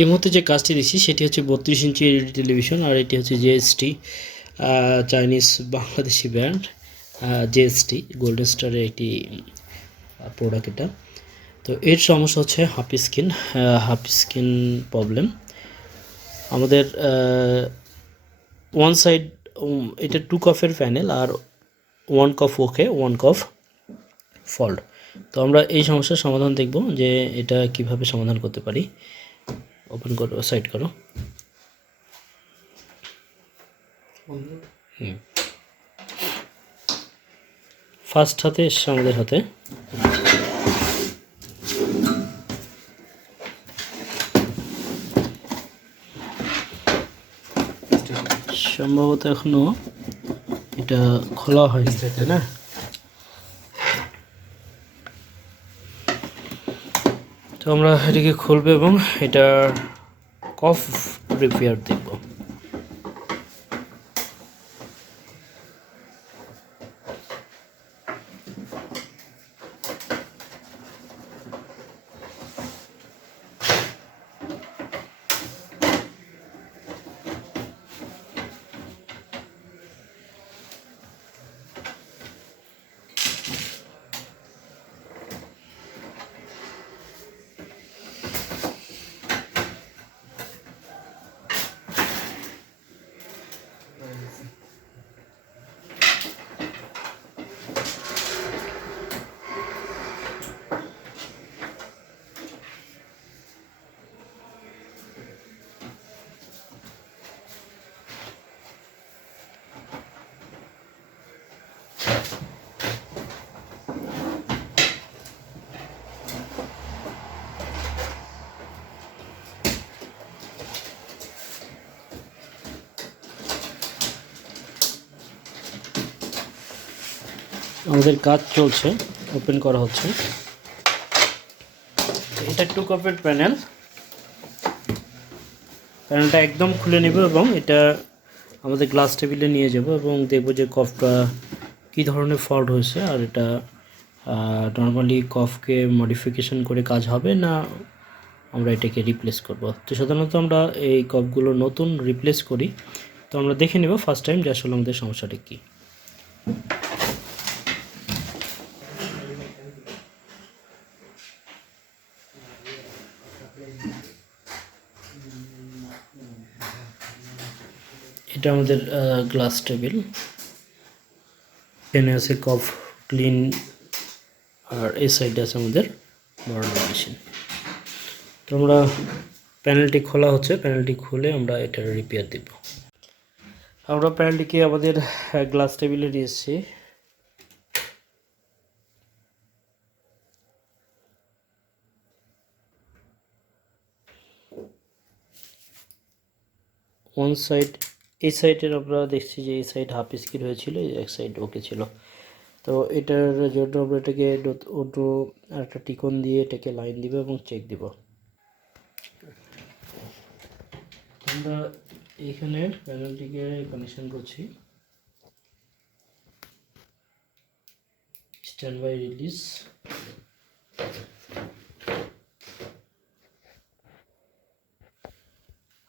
এই মুহূর্তে যে কাজটি দিচ্ছি সেটি হচ্ছে 32 ইঞ্চি এলইডি টেলিভিশন, আর এটি হচ্ছে JST, Chinese Bangladeshi brand, JST golden স্টারের একটি প্রোডাক্ট এটা। তো এর সমস্যা হচ্ছে হাফ স্ক্রিন প্রবলেম। আমাদের ওয়ান সাইড, এটা 2 কফের প্যানেল, আর 1 কফ ওকে, 1 কফ ফল্ট। তো আমরা এই সমস্যার সমাধান দেখব যে এটা কিভাবে সমাধান করতে পারি। ওপেন করো, সাইড করো। ফার্স্ট হাতে এসছে আমাদের হাতে। সম্ভবত এখনো এটা খোলা হয়নি, তাই না? তো আমরা এটাকে খুলবো এবং এটার কফ রিপেয়ার দেখব। আমাদের কাজ চলছে, ওপেন করা হচ্ছে। এটা 2 কপের প্যানেলটা একদম খুলে নেব এবং এটা আমাদের গ্লাস টেবিলে নিয়ে যাব এবং দেখব যে কফটা কী ধরনের ফল্ট হয়েছে, আর এটা নর্মালি কফকে মডিফিকেশন করে কাজ হবে না আমরা এটাকে রিপ্লেস করব। তো সাধারণত আমরা এই কফগুলো নতুন রিপ্লেস করি। তো আমরা দেখে নেব ফার্স্ট টাইম যে আসলে আমাদের সমস্যাটা কী। এটা আমাদের গ্লাস টেবিল, এখানে আছে কফ ক্লিন, আর এই সাইডে আছে আমাদের বর্ডার মেশিন। তো আমরা প্যানেলটি খোলা হচ্ছে, প্যানেলটি খুলে আমরা এটার রিপেয়ার দেব। আমরা প্যানেলটিকে আমাদের গ্লাস টেবিলে নিয়ে এসেছি। ওয়ান সাইড, এই সাইডের আমরা দেখছি যে এই সাইড হাফ স্ক্রিন হয়েছিল, এক সাইড ওকে ছিল। তো এটার জন্য আমরা এটাকে অন্য একটা টিকন দিয়ে এটাকে লাইন দিব এবং চেক দিব। আমরা এইখানে প্যানেলটিকে কানেকশন করছি, stand by release.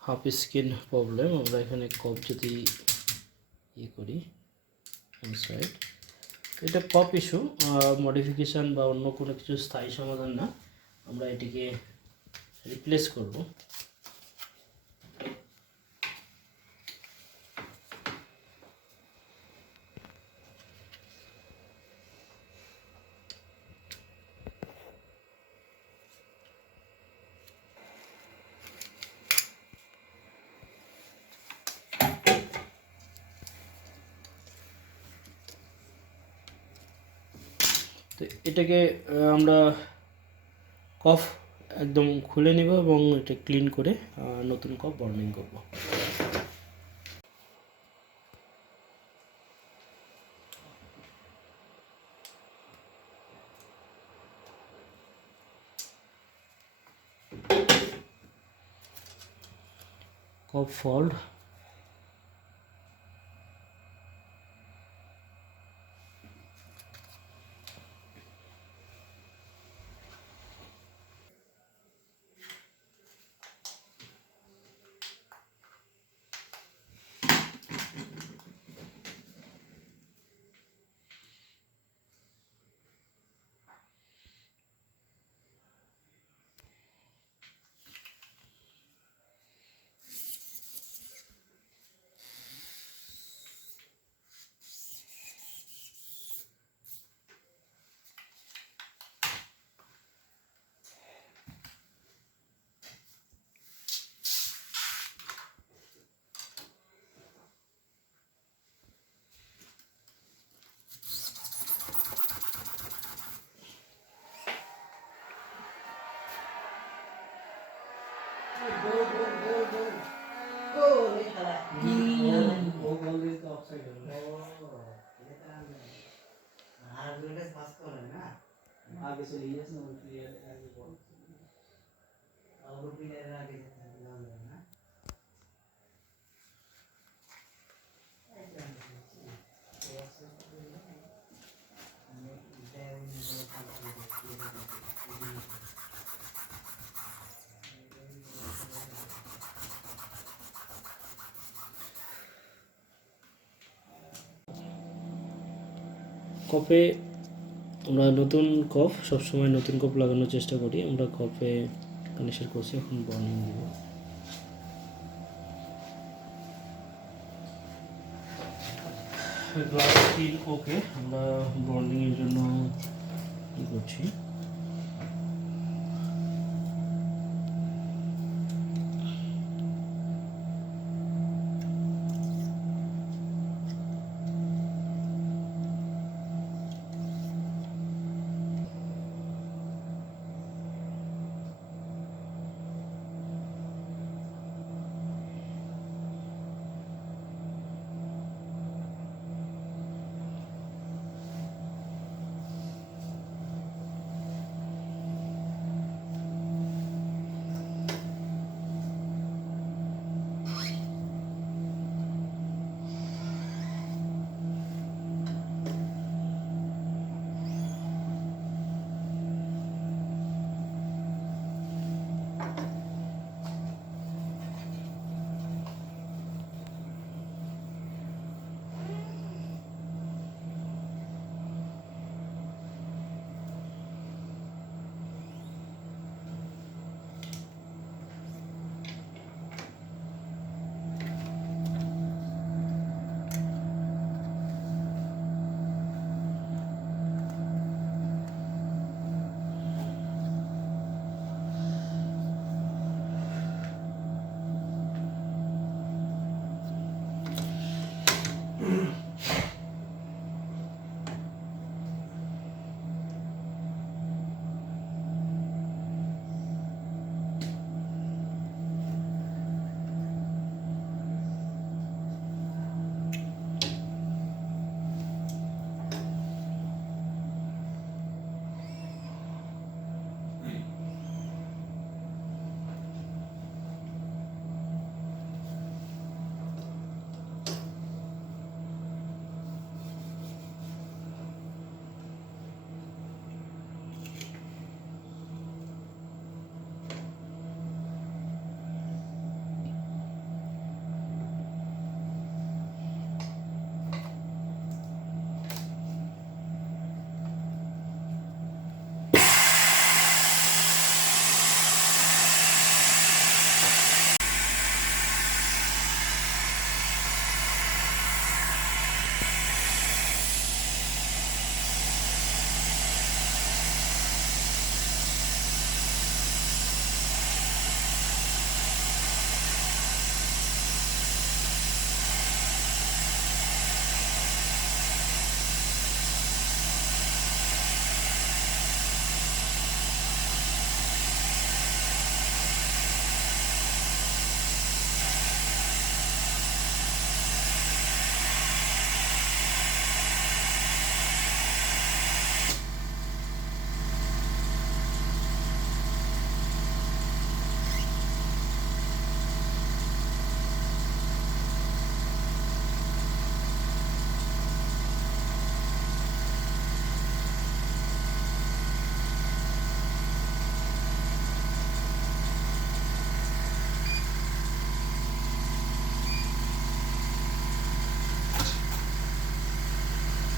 Half screen problem, আমরা এখানে কপ যদি করি সাইড, এটা কপ ইস্যু, মডিফিকেশান বা অন্য কোনো কিছু স্থায়ী সমাধান না। আমরা এটিকে রিপ্লেস করব। তো এটাকে আমরা কফ একদম খুলে নিব এবং এটা ক্লিন করে নতুন কফ বর্নিং করব। কফ ফল্ট, आगे चली जाए ना क्लियर आगे बहुत और भी आगे ना কফে আমরা নতুন কফ সবসময় নতুন কফ লাগানোর চেষ্টা করি। আমরা কফে কানেকশন করছি, এখন বর্নিং দিব। গ্লাস স্টিল ওকে, আমরা বর্নিংয়ের জন্য কী করছি,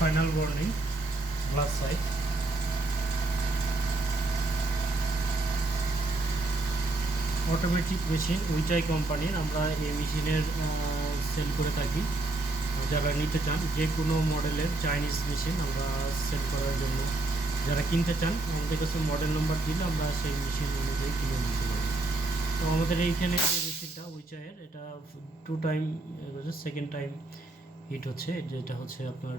final burning glass side. Automatic machine উইটাই কোম্পানির, আমরা এই মেশিনের সেল করে থাকি। যারা নিতে চান যে কোনো মডেলের চাইনিজ মেশিন আমরা সেল করার জন্য, যারা কিনতে চান আমাদের কাছে মডেল নাম্বার দিলে আমরা সেই মেশিন অনুযায়ী কিনে নিতে পারি। তো আমাদের এইখানে যে মেশিনটা উইচাইয়ের, এটা 2 টাইম সেকেন্ড টাইম হিট হচ্ছে, যেটা হচ্ছে আপনার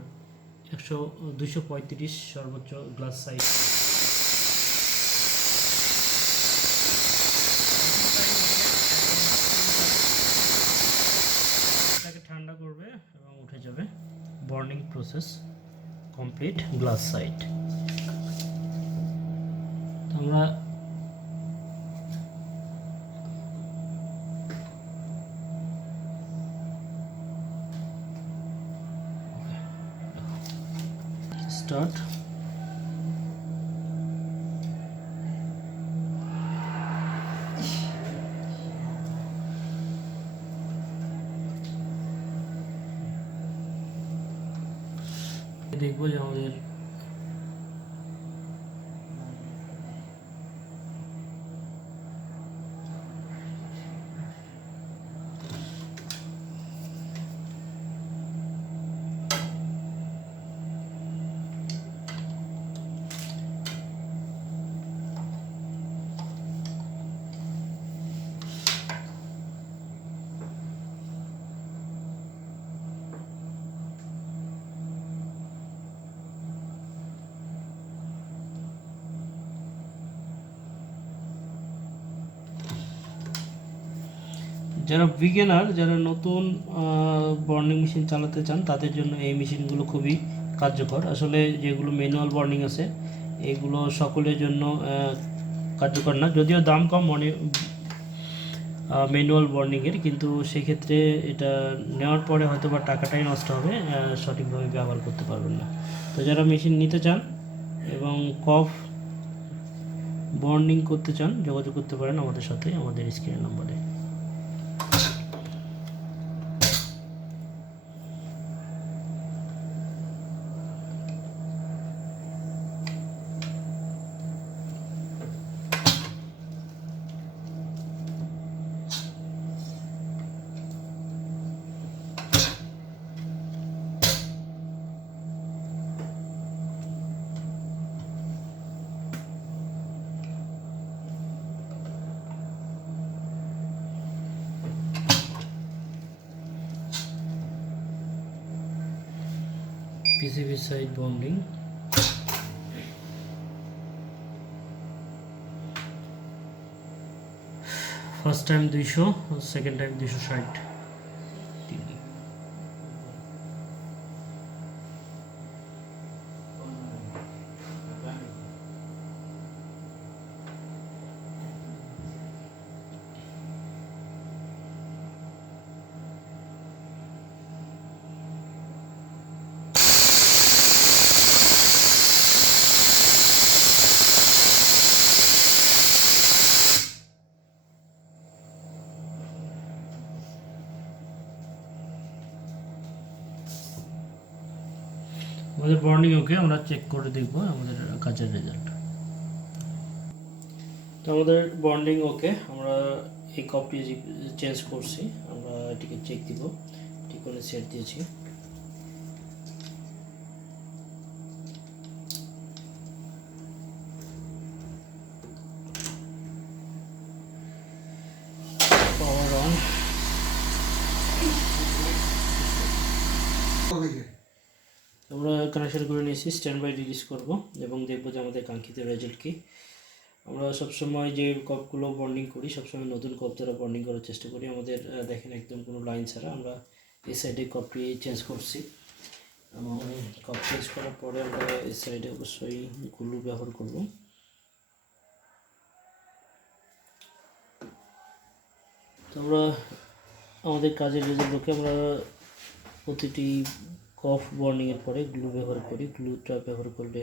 235 সর্বোচ্চ গ্লাস সাইজ। এটাকে ঠান্ডা করবে এবং উঠে যাবে। Burning process complete. Complete glass side. আমরা স্টার্ট। দেখবো যে আমাদের যারা বিগিনার, যারা নতুন বর্নিং মেশিন চালাতে চান তাদের জন্য এই মেশিনগুলো খুবই কার্যকর। আসলে যেগুলো ম্যানুয়াল বর্নিং আছে এগুলো সকলের জন্য কার্যকর না, যদিও দাম কম ম্যানুয়াল বর্নিংয়ের, কিন্তু সেক্ষেত্রে এটা নেওয়ার পরে হয়তো বা টাকাটাই নষ্ট হবে, সঠিকভাবে ব্যবহার করতে পারবেন না। তো যারা মেশিন নিতে চান এবং কফ বর্নিং করতে চান যোগাযোগ করতে পারেন আমাদের সাথে, আমাদের স্ক্রিনের নাম্বারে। PCB side bonding, first time 200, second time 260। আমাদের বর্নিং ওকে, আমরা চেক করে দেখব আমাদের কাজের রেজাল্ট। তো আমাদের বন্ডিং ওকে, আমরা এই কপটি চেঞ্জ করছি, আমরা এটিকে চেক দিব, ঠিক করে সেট দিয়েছি। Power on. আমরা কানেকশন করে নিয়েছি, স্ট্যান্ড বাই রিলিজ করব এবং দেখব যে আমাদের কাঙ্ক্ষিত রেজাল্ট কী। আমরা সবসময় যে কপগুলো বন্ডিং করি সবসময় নতুন কপ দ্বারা বন্ডিং করার চেষ্টা করি। আমাদের দেখেন একদম কোনো লাইন ছাড়া আমরা এই সাইডে কপটি চেঞ্জ করছি এবং কপ চেঞ্জ করার পরে আমরা এই সাইডে অবশ্যই গ্লু ব্যবহার করব। তো আমরা আমাদের কাজের রেজাল্টকে আমরা প্রতিটি কফ বর্নিংয়ের পরে গ্লু ব্যবহার করি। গ্লুটা ব্যবহার করলে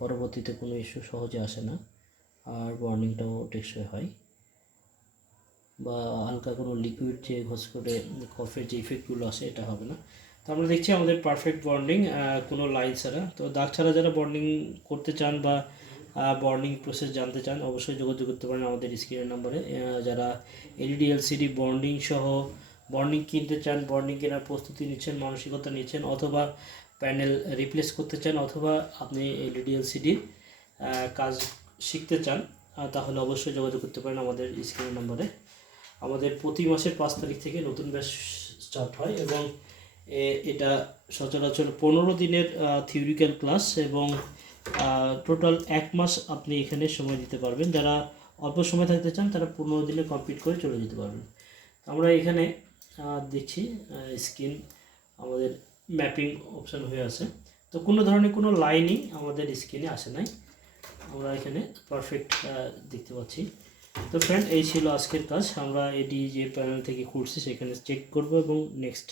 পরবর্তীতে কোনো ইস্যু সহজে আসে না, আর বর্নিংটাও টেকসই হয়, বা হালকা কোনো লিকুইড যে ঘষ করে কফের যে ইফেক্টগুলো আসে এটা হবে না। তো আমরা দেখছি আমাদের পারফেক্ট বন্ডিং, কোনো লাইন ছাড়া। তো দাগ ছাড়া যারা বন্ডিং করতে চান বা বর্নিং প্রসেস জানতে চান অবশ্যই যোগাযোগ করতে পারেন আমাদের স্ক্রিনের নম্বরে। যারা এলইডি এলসিডি বন্ডিং সহ বর্নিং কিনতে চান, বর্নিং কেনার প্রস্তুতি নিচ্ছেন, মানসিকতা নিচ্ছেন, অথবা প্যানেল রিপ্লেস করতে চান, অথবা আপনি এলইডি এলসিডির কাজ শিখতে চান, তাহলে অবশ্যই যোগাযোগ করতে পারেন আমাদের স্ক্রিনের নম্বরে। আমাদের প্রতি মাসের 5 তারিখ থেকে নতুন ব্যাচ স্টার্ট হয় এবং এটা সচরাচর 15 দিনের থিওরিক্যাল ক্লাস এবং টোটাল 1 মাস আপনি এখানে সময় দিতে পারবেন। যারা অল্প সময় থাকতে চান তারা 15 দিনে কমপ্লিট করে চলে যেতে পারবেন। আমরা এখানে দেখছি স্ক্রিন আমাদের ম্যাপিং অপশান হয়ে আছে। তো কোনো ধরনের কোনো লাইনই আমাদের স্ক্রিনে আসে নাই, আমরা এখানে পারফেক্ট দেখতে পাচ্ছি। তো ফ্রেন্ড, এই ছিল আজকের কাজ। আমরা এটি যে প্যানেল থেকে খুলছি সেখানে চেক করব এবং নেক্সট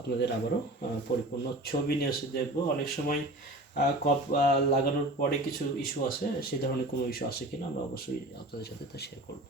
আপনাদের আবারও পরিপূর্ণ ছবি নিয়ে এসে দেখবো। অনেক সময় কপ লাগানোর পরে কিছু ইস্যু আসে, সেই ধরনের কোনো ইস্যু আসে কিনা আমরা অবশ্যই আপনাদের সাথে তা শেয়ার করব।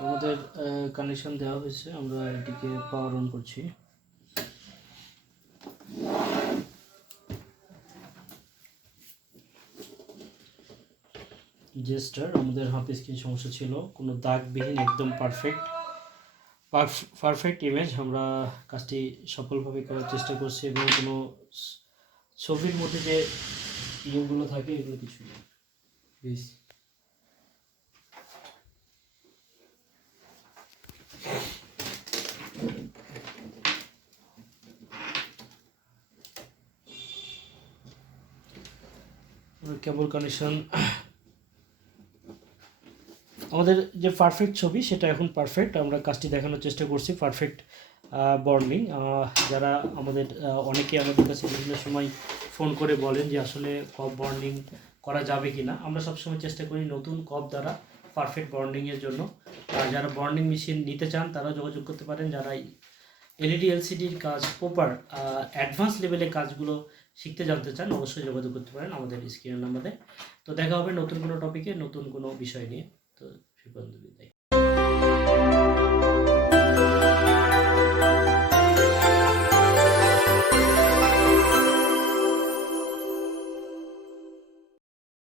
আমাদের কানেকশন দেওয়া হয়েছে, আমরা এটিকে পাওয়ার অন করছি। জেস্টার আমাদের হাতে স্ক্রিন সমস্যা ছিল, কোনো দাগবিহীন একদম পারফেক্ট ইমেজ। আমরা কাজটি সফলভাবে করার চেষ্টা করছি এবং কোনো ছবির মধ্যে যে ইয়েগুলো থাকে এগুলো কিছু নেই। Please cable connection. আমাদের যে পারফেক্ট ছবি সেটা এখন পারফেক্ট, আমরা কাজটি দেখানোর চেষ্টা করছি। Perfect burning. যারা আমাদের অনেকে আমাদের কাছে বিভিন্ন সময় ফোন করে বলেন যে আসলে কপ বর্নিং করা যাবে কি না, আমরা সবসময় চেষ্টা করি নতুন কপ দ্বারা পারফেক্ট বর্নিংয়ের জন্য। যারা বর্নিং মেশিন নিতে চান তারা যোগাযোগ করতে পারেন। যারা এলইডি এলসিডির কাজ প্রপার অ্যাডভান্স লেভেলের কাজগুলো শিখতে জানতে চান অবশ্যই যোগাযোগ করতে পারেন আমাদের স্ক্রিনের নাম্বারে। তো দেখা হবে নতুন কোনো টপিকে, নতুন কোনো বিষয় নিয়ে। তো সে পর্যন্ত বিদায়।